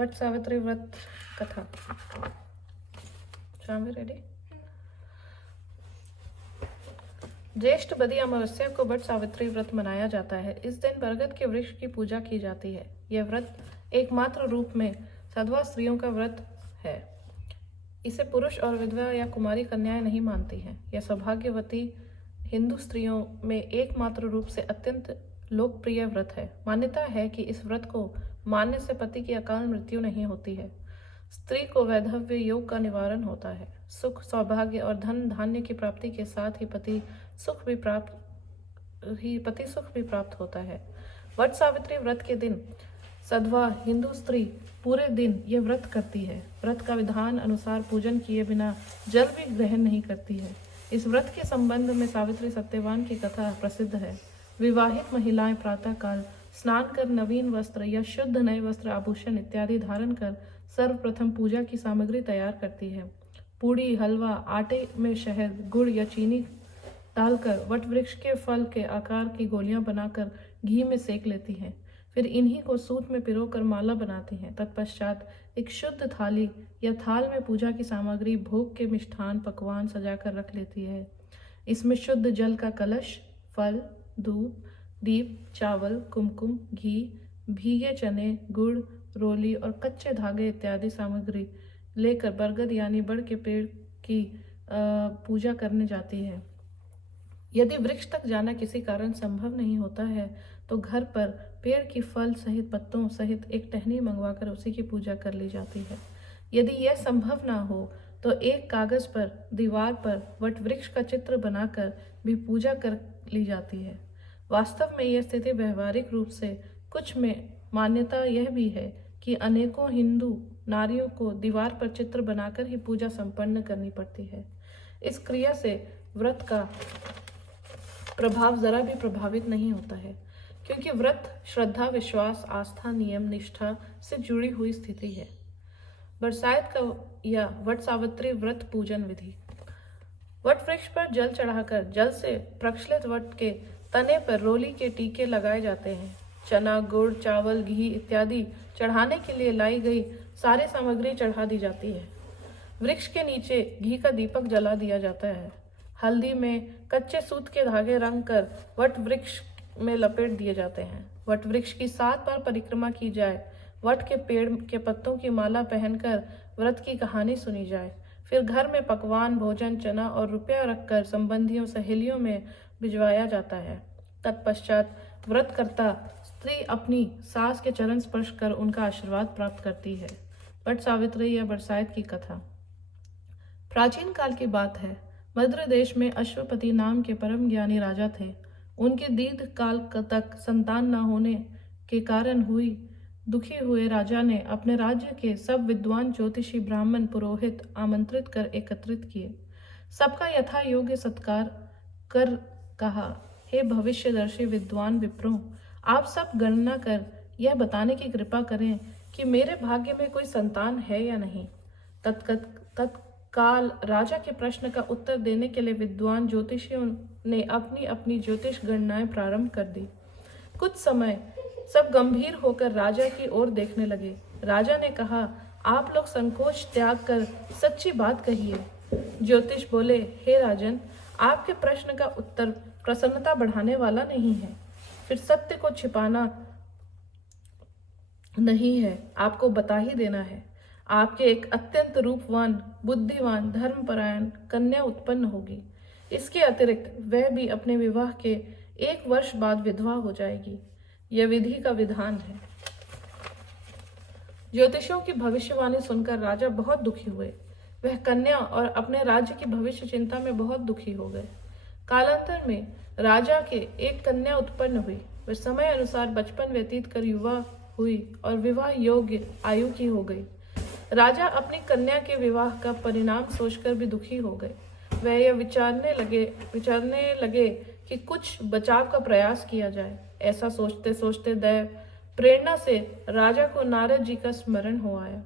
वट सावित्री व्रत कथा। शाम रेडी। ज्येष्ठ बदी अमावस्या को वट सावित्री व्रत मनाया जाता है। इस दिन बरगद के वृक्ष की पूजा की जाती है। यह व्रत एकमात्र रूप में सधवा स्त्रियों का व्रत है। इसे पुरुष और विधवा या कुमारी कन्याएं नहीं मानती हैं। यह सौभाग्यवती हिंदू स्त्रियों में एकमात्र रूप से अत्यंत लोकप्रिय व्रत है। मान्यता है कि इस व्रत को मानने से पति की अकाल मृत्यु नहीं होती है। स्त्री को वैधव्य योग का निवारण होता है। सुख, सौभाग्य और धन धान्य की प्राप्ति के साथ ही पति सुख भी प्राप्त होता है। वट सावित्री व्रत के दिन सधवा हिंदू स्त्री पूरे दिन ये व्रत करती है। व्रत का विधान अनुसार पूजन किए बिना जल भी ग्रहण नहीं करती है। इस व्रत के संबंध में सावित्री सत्यवान की कथा प्रसिद्ध है। विवाहित महिलाएं प्रातः काल स्नान कर नवीन वस्त्र या शुद्ध नए वस्त्र, आभूषण इत्यादि धारण कर सर्वप्रथम पूजा की सामग्री तैयार करती है। पूड़ी, हलवा, आटे में शहद, गुड़ या चीनी डालकर वट वृक्ष के फल के आकार की गोलियां बनाकर घी में सेक लेती हैं। फिर इन्हीं को सूत में पिरोकर माला बनाती हैं। तत्पश्चात एक शुद्ध थाली या थाल में पूजा की सामग्री, भोग के मिष्ठान पकवान सजाकर रख लेती है। इसमें शुद्ध जल का कलश, फल, धूप, दीप, चावल, कुमकुम, घी, भीगे चने, गुड़, रोली और कच्चे धागे इत्यादि सामग्री लेकर बरगद यानी बड़ के पेड़ की पूजा करने जाती है। यदि वृक्ष तक जाना किसी कारण संभव नहीं होता है तो घर पर पेड़ की फल सहित पत्तों सहित एक टहनी मंगवाकर उसी की पूजा कर ली जाती है। यदि यह संभव ना हो तो एक कागज पर दीवार पर वट वृक्ष का चित्र बनाकर भी पूजा कर ली जाती है। वास्तव में यह स्थिति व्यवहारिक रूप से कुछ में मान्यता यह भी है कि अनेकों हिंदू नारियों को दीवार पर चित्र बनाकर ही पूजा संपन्न करनी पड़ती है। इस क्रिया से व्रत का प्रभाव जरा भी प्रभावित नहीं होता है, क्योंकि व्रत श्रद्धा, विश्वास, आस्था, नियम, निष्ठा से जुड़ी हुई स्थिति है। बरसात का या वट सावित्री व्रत पूजन विधि। वट वृक्ष पर जल चढ़ाकर जल से प्रक्षलित वट के तने पर रोली के टीके लगाए जाते हैं। चना, गुड़, चावल, घी इत्यादि चढ़ाने के लिए लाई गई सारी सामग्री चढ़ा दी जाती है। वृक्ष के नीचे घी का दीपक जला दिया जाता है। हल्दी में कच्चे सूत के धागे रंग कर वट वृक्ष में लपेट दिए जाते हैं। वट वृक्ष की 7 बार परिक्रमा की जाए। वट के पेड़ के पत्तों की माला पहनकर व्रत की कहानी सुनी जाए। फिर घर में पकवान, भोजन, चना और रुपया रखकर संबंधियों, सहेलियों में भिजवाया जाता है। तत्पश्चात व्रतकर्ता स्त्री अपनी सास के चरण स्पर्श कर उनका आशीर्वाद प्राप्त करती है। वट सावित्री या बरसात की कथा। प्राचीन काल की बात है। मद्र देश में अश्वपति नाम के परम ज्ञानी राजा थे। उनके दीर्घ काल तक संतान न होने के कारण दुखी हुए राजा ने अपने राज्य के सब विद्वान, ज्योतिषी, ब्राह्मण, पुरोहित आमंत्रित कर एकत्रित किए। सबका यथा योग्य सत्कार कर कहा, हे भविष्यदर्शी विद्वान विप्रों, आप सब गणना कर यह बताने की कृपा करें कि मेरे भाग्य में कोई संतान है या नहीं। तत्काल राजा के प्रश्न का उत्तर देने के लिए विद्वान ज्योतिषियों ने अपनी अपनी ज्योतिष गणनाएं प्रारंभ कर दी। कुछ समय सब गंभीर होकर राजा की ओर देखने लगे। राजा ने कहा, आप लोग संकोच त्याग कर सच्ची बात कहिए। ज्योतिष बोले, हे राजन, आपके प्रश्न का उत्तर प्रसन्नता बढ़ाने वाला नहीं है। फिर सत्य को छिपाना नहीं है, आपको बता ही देना है। आपके एक अत्यंत रूपवान, बुद्धिवान, धर्मपरायण कन्या उत्पन्न होगी। इसके अतिरिक्त वह भी अपने विवाह के 1 वर्ष बाद विधवा हो जाएगी। यह विधि का विधान है। ज्योतिषियों की भविष्यवाणी सुनकर राजा बहुत दुखी हुए। वह कन्या और अपने राज्य की भविष्य चिंता में बहुत दुखी हो गए। कालांतर में राजा के एक कन्या उत्पन्न हुई। वह समय अनुसार बचपन व्यतीत कर युवा हुई और विवाह योग्य आयु की हो गई। राजा अपनी कन्या के विवाह का परिणाम सोचकर भी दुखी हो गए। वह यह विचारने लगे कि कुछ बचाव का प्रयास किया जाए। ऐसा सोचते सोचते दैव प्रेरणा से राजा को नारद जी का स्मरण हो आया।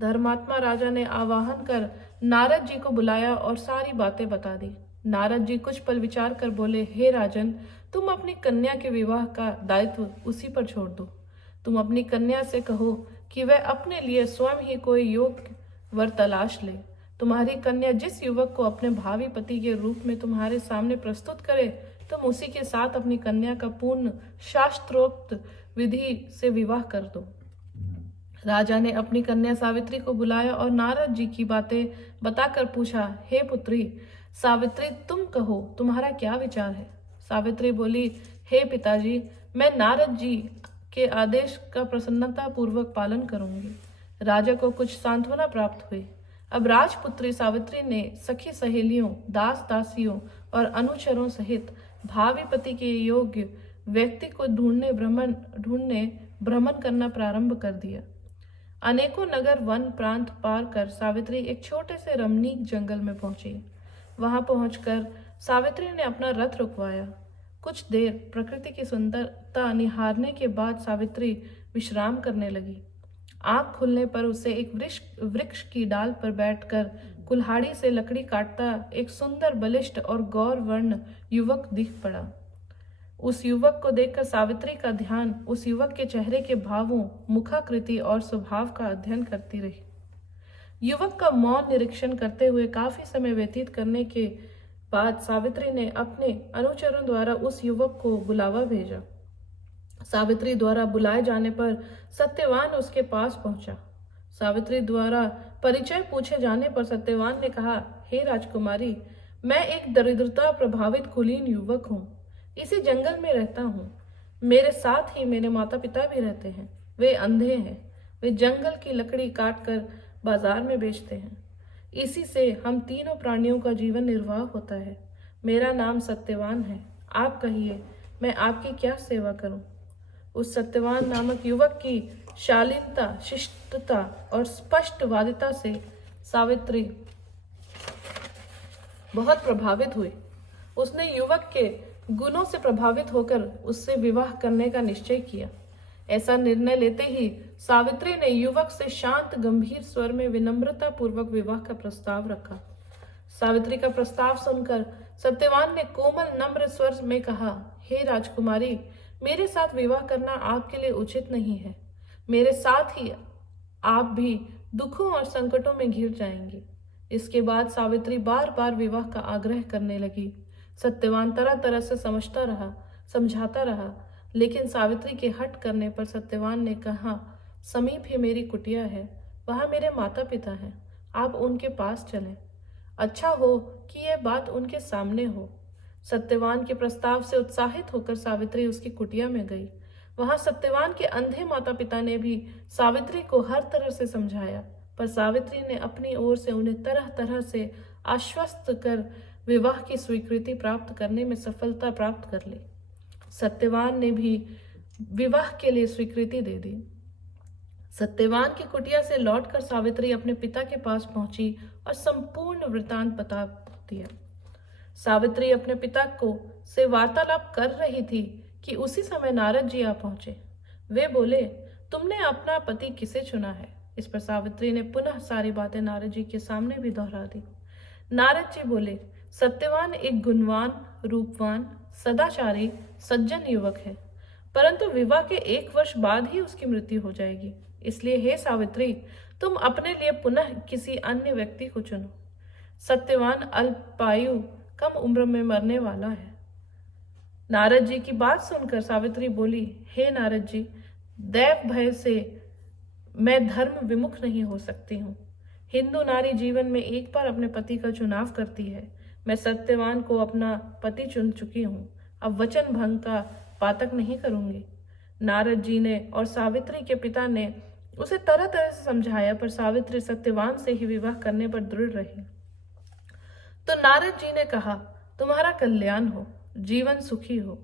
धर्मात्मा राजा ने आवाहन कर नारद जी को बुलाया और सारी बातें बता दी। नारद जी कुछ पल विचार कर बोले, हे राजन, तुम अपनी कन्या के विवाह का दायित्व उसी पर छोड़ दो। तुम अपनी कन्या से कहो कि वह अपने लिए स्वयं ही कोई योग्य वर तलाश ले। तुम्हारी कन्या जिस युवक को अपने भावी पति के रूप में तुम्हारे सामने प्रस्तुत करे, तुम उसी के साथ अपनी कन्या का पूर्ण शास्त्रोक्त विधि से विवाह कर दो। राजा ने अपनी कन्या सावित्री को बुलाया और नारद जी की बातें बताकर पूछा, हे पुत्री सावित्री, तुम कहो तुम्हारा क्या विचार है। सावित्री बोली, हे पिताजी, मैं नारद जी के आदेश का प्रसन्नता पूर्वक पालन करूंगी। राजा को कुछ सांत्वना प्राप्त हुई। अब राजपुत्री सावित्री ने सखी सहेलियों, दास दासियों और अनुचरों सहित भावी पति के योग्य व्यक्ति को ढूंढने भ्रमण करना प्रारंभ कर दिया। अनेकों नगर वन प्रांत पार कर सावित्री एक छोटे से रमणीक जंगल में पहुंची। वहां पहुंचकर सावित्री ने अपना रथ रुकवाया। कुछ देर प्रकृति की सुंदरता निहारने के बाद सावित्री विश्राम करने लगी। आंख खुलने पर उसे एक वृक्ष की डाल पर बैठकर कुल्हाड़ी से लकड़ी काटता एक सुंदर, बलिष्ठ और गौर वर्ण युवक दिख पड़ा। उस युवक को देखकर सावित्री का ध्यान उस युवक के चेहरे के भावों, मुखाकृति और स्वभाव का अध्ययन करती रही। युवक का मौन निरीक्षण करते हुए काफी समय व्यतीत करने के बाद सावित्री ने अपने अनुचरों द्वारा उस युवक को बुलावा भेजा। सावित्री द्वारा बुलाए जाने पर सत्यवान उसके पास पहुंचा। सावित्री द्वारा परिचय पूछे जाने पर सत्यवान ने कहा, हे राजकुमारी, मैं एक दरिद्रता प्रभावित कुलीन युवक हूँ। इसी जंगल में रहता हूँ। मेरे साथ ही मेरे माता पिता भी रहते हैं। वे अंधे हैं। वे जंगल की लकड़ी काट कर बाजार में बेचते हैं। इसी से हम तीनों प्राणियों का जीवन निर्वाह होता है। मेरा नाम सत्यवान है। आप कहिए, मैं आपकी क्या सेवा करूं? उस सत्यवान नामक युवक की शालीनता, शिष्टता और स्पष्टवादिता से सावित्री बहुत प्रभावित हुई। उसने युवक के गुणों से प्रभावित होकर उससे विवाह करने का निश्चय किया। ऐसा निर्णय लेते ही सावित्री ने युवक से शांत, गंभीर स्वर में विनम्रता पूर्वक विवाह का प्रस्ताव रखा। सावित्री का प्रस्ताव सुनकर सत्यवान ने कोमल, नम्र स्वर में कहा, हे राजकुमारी, मेरे साथ विवाह करना आपके लिए उचित नहीं है। मेरे साथ ही आप भी दुखों और संकटों में घिर जाएंगे। इसके बाद सावित्री बार बार विवाह का आग्रह करने लगी। सत्यवान तरह तरह से समझाता रहा, लेकिन सावित्री के हट करने पर सत्यवान ने कहा, समीप ही मेरी कुटिया है, वहां मेरे माता पिता हैं, आप उनके पास चलें। अच्छा हो कि यह बात उनके सामने हो। सत्यवान के प्रस्ताव से उत्साहित होकर सावित्री उसकी कुटिया में गई। वहां सत्यवान के अंधे माता पिता ने भी सावित्री को हर तरह से समझाया, पर सावित्री ने अपनी ओर से उन्हें तरह तरह से आश्वस्त कर विवाह की स्वीकृति प्राप्त करने में सफलता प्राप्त कर ली। सत्यवान ने भी विवाह के लिए स्वीकृति दे दी। सत्यवान की कुटिया से लौटकर सावित्री अपने पिता के पास पहुंची और संपूर्ण वृतांत बता दिया। सावित्री अपने पिता को से वार्तालाप कर रही थी कि उसी समय नारद जी आ पहुंचे। वे बोले, तुमने अपना पति किसे चुना है? इस पर सावित्री ने पुनः सारी बातें नारद जी के सामने भी दोहरा दी। नारद जी बोले, सत्यवान एक गुणवान, रूपवान, सदाचारी, सज्जन युवक है, परंतु विवाह के 1 वर्ष बाद ही उसकी मृत्यु हो जाएगी। इसलिए हे सावित्री, तुम अपने लिए पुनः किसी अन्य व्यक्ति को चुनो। सत्यवान अल्पायु, कम उम्र में मरने वाला है। नारद जी की बात सुनकर सावित्री बोली, हे नारद जी, दैव भय से मैं धर्म विमुख नहीं हो सकती हूँ। हिंदू नारी जीवन में एक बार अपने पति का चुनाव करती है। मैं सत्यवान को अपना पति चुन चुकी हूँ। अब वचन भंग का पातक नहीं करूंगी। नारद जी ने और सावित्री के पिता ने उसे तरह तरह से समझाया, पर सावित्री सत्यवान से ही विवाह करने पर दृढ़ रही। तो नारद जी ने कहा, तुम्हारा कल्याण हो, जीवन सुखी हो।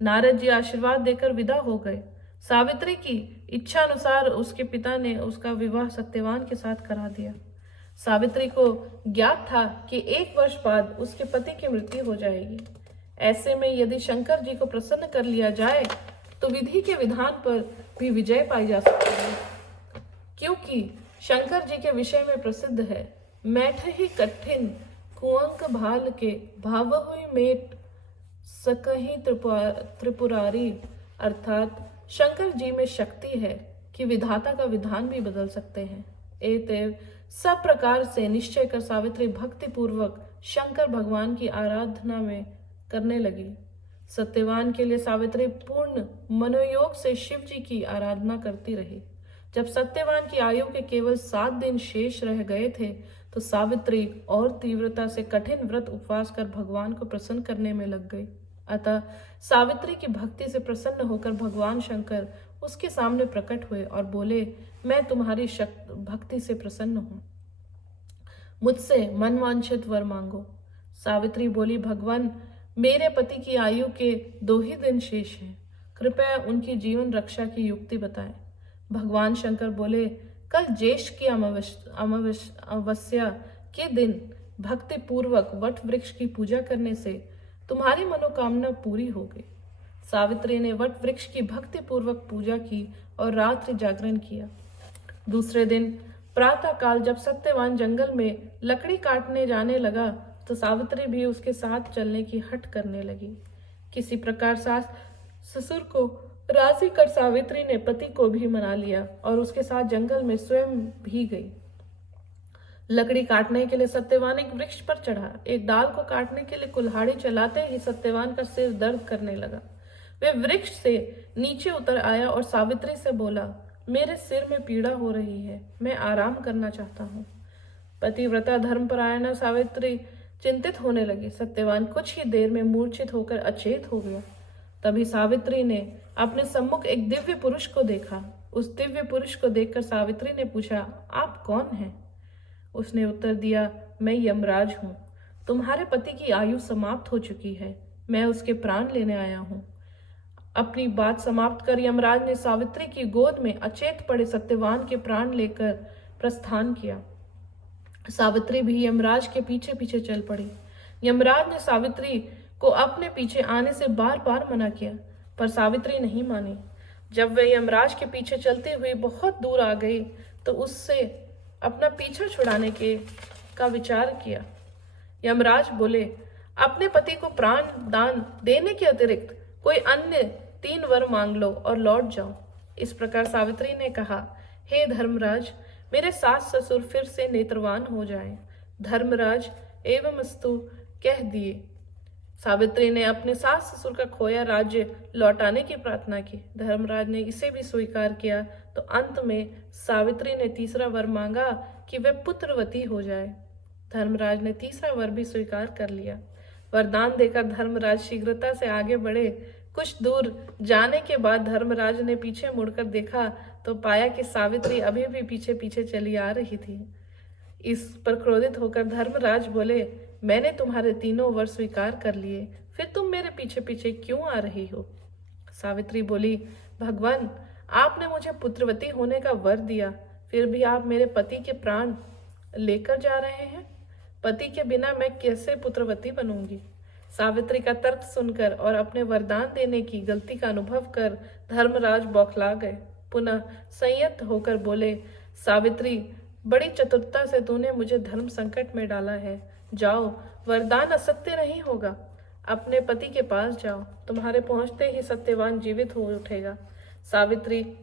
नारद जी आशीर्वाद देकर विदा हो गए। सावित्री की इच्छा अनुसार उसके पिता ने उसका विवाह सत्यवान के साथ करा दिया। सावित्री को ज्ञात था कि 1 वर्ष बाद उसके पति की मृत्यु हो जाएगी। ऐसे में यदि शंकर जी को प्रसन्न कर लिया जाए तो विधि के विधान पर भी विजय पाई जा सकती है, क्योंकि शंकर जी के विषय में प्रसिद्ध है, मैठ ही कठिन कुंअंक भाल के भाव हुई मेट सकही त्रिपुरारी, अर्थात शंकर जी में शक्ति है कि विधाता का विधान भी बदल सकते हैं। एतएव सब प्रकार से निश्चय कर सावित्री भक्ति पूर्वक शंकर भगवान की आराधना में करने लगी। सत्यवान के लिए सावित्री पूर्ण मनोयोग से शिव जी की आराधना करती रही। जब सत्यवान की आयु के केवल 7 दिन शेष रह गए थे तो सावित्री और तीव्रता से कठिन व्रत उपवास कर भगवान को प्रसन्न करने में लग गई। अतः सावित्री की भक्ति से प्रसन्न होकर भगवान शंकर उसके सामने प्रकट हुए और बोले, मैं तुम्हारी भक्ति से प्रसन्न हूं, मुझसे मनवांछित वर मांगो। सावित्री बोली, भगवान, मेरे पति की आयु के 2 ही दिन शेष हैं, कृपया उनकी जीवन रक्षा की युक्ति बताएं। भगवान शंकर बोले, कल ज्येष्ठ की अमावस्या के दिन भक्ति पूर्वक वट वृक्ष की पूजा करने से तुम्हारी मनोकामना पूरी हो गई। सावित्री ने वट वृक्ष की भक्ति पूर्वक पूजा की और रात्रि जागरण किया। दूसरे दिन प्रातः काल जब सत्यवान जंगल में लकड़ी काटने जाने लगा तो सावित्री भी उसके साथ चलने की हठ करने लगी। किसी प्रकार सास ससुर को राजी कर सावित्री ने पति को भी मना लिया और उसके साथ जंगल में स्वयं भी गई। लकड़ी काटने के लिए सत्यवान एक वृक्ष पर चढ़ा। एक डाल को काटने के लिए कुल्हाड़ी चलाते ही सत्यवान का सिर दर्द करने लगा। वे वृक्ष से नीचे उतर आया और सावित्री से बोला, मेरे सिर में पीड़ा हो रही है, मैं आराम करना चाहता हूँ। पतिव्रता धर्मपरायणा सावित्री चिंतित होने लगी। सत्यवान कुछ ही देर में मूर्छित होकर अचेत हो गया। तभी सावित्री ने अपने सम्मुख एक दिव्य पुरुष को देखा। उस दिव्य पुरुष को देखकर सावित्री ने पूछा, आप कौन हैं? उसने उत्तर दिया, मैं यमराज हूँ। तुम्हारे पति की आयु समाप्त हो चुकी है, मैं उसके प्राण लेने आया हूँ। अपनी बात समाप्त कर यमराज ने सावित्री की गोद में अचेत पड़े सत्यवान के प्राण लेकर प्रस्थान किया। सावित्री भी यमराज के पीछे पीछे चल पड़ी। यमराज ने सावित्री को अपने पीछे आने से बार बार मना किया, पर सावित्री नहीं मानी। जब वे यमराज के पीछे चलते हुए बहुत दूर आ गई तो उससे अपना पीछा छुड़ाने का विचार किया। यमराज बोले, अपने पति को प्राण दान देने के अतिरिक्त कोई अन्य 3 वर मांग लो और लौट जाओ। इस प्रकार सावित्री ने कहा, हे धर्मराज, मेरे सास ससुर फिर से नेत्रवान हो जाएं। धर्मराज एवमस्तु कह दिए। सावित्री ने अपने सास ससुर का खोया राज्य लौटाने की प्रार्थना की। धर्मराज ने इसे भी स्वीकार किया तो अंत में सावित्री ने तीसरा वर मांगा कि वे पुत्रवती हो जाए। धर्मराज ने तीसरा वर भी स्वीकार कर लिया। वरदान देकर धर्मराज शीघ्रता से आगे बढ़े। कुछ दूर जाने के बाद धर्मराज ने पीछे मुड़कर देखा तो पाया कि सावित्री अभी भी पीछे पीछे चली आ रही थी। इस पर क्रोधित होकर धर्मराज बोले, मैंने तुम्हारे 3 वर स्वीकार कर लिए, फिर तुम मेरे पीछे पीछे क्यों आ रही हो? सावित्री बोली, भगवान, आपने मुझे पुत्रवती होने का वर दिया, फिर भी आप मेरे पति के प्राण लेकर जा रहे हैं। पति के बिना मैं कैसे पुत्रवती बनूंगी? सावित्री का तर्क सुनकर और अपने वरदान देने की गलती का अनुभव कर धर्मराज बौखला गए। पुनः संयत होकर बोले, सावित्री, बड़ी चतुरता से तूने मुझे धर्म संकट में डाला है। जाओ, वरदान असत्य नहीं होगा। अपने पति के पास जाओ, तुम्हारे पहुंचते ही सत्यवान जीवित हो उठेगा। सावित्री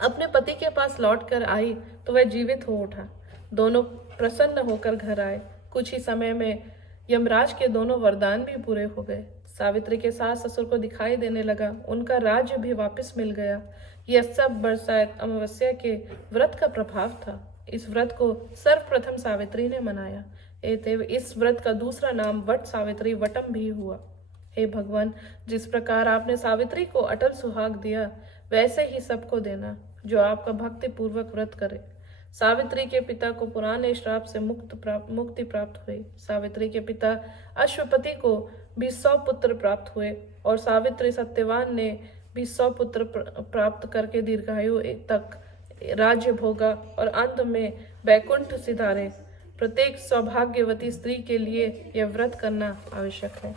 अपने पति के पास लौट कर आई तो वह जीवित हो उठा। दोनों प्रसन्न होकर घर आए। कुछ ही समय में यमराज के दोनों वरदान भी पूरे हो गए। सावित्री के सास ससुर को दिखाई देने लगा, उनका राज्य भी वापस मिल गया। यह सब बरसात अमावस्या के व्रत का प्रभाव था। इस व्रत को सर्वप्रथम सावित्री ने मनाया। एतएव इस व्रत का दूसरा नाम वट सावित्री वटम भी हुआ। हे भगवान, जिस प्रकार आपने सावित्री को अटल सुहाग दिया, वैसे ही सबको देना जो आपका भक्ति पूर्वक व्रत करे। सावित्री के पिता को पुराने श्राप से मुक्ति प्राप्त हुई। सावित्री के पिता अश्वपति को भी 100 पुत्र प्राप्त हुए और सावित्री सत्यवान ने भी 100 पुत्र प्राप्त करके दीर्घायु तक राज्य भोगा और अंत में वैकुंठ सिधारे। प्रत्येक सौभाग्यवती स्त्री के लिए यह व्रत करना आवश्यक है।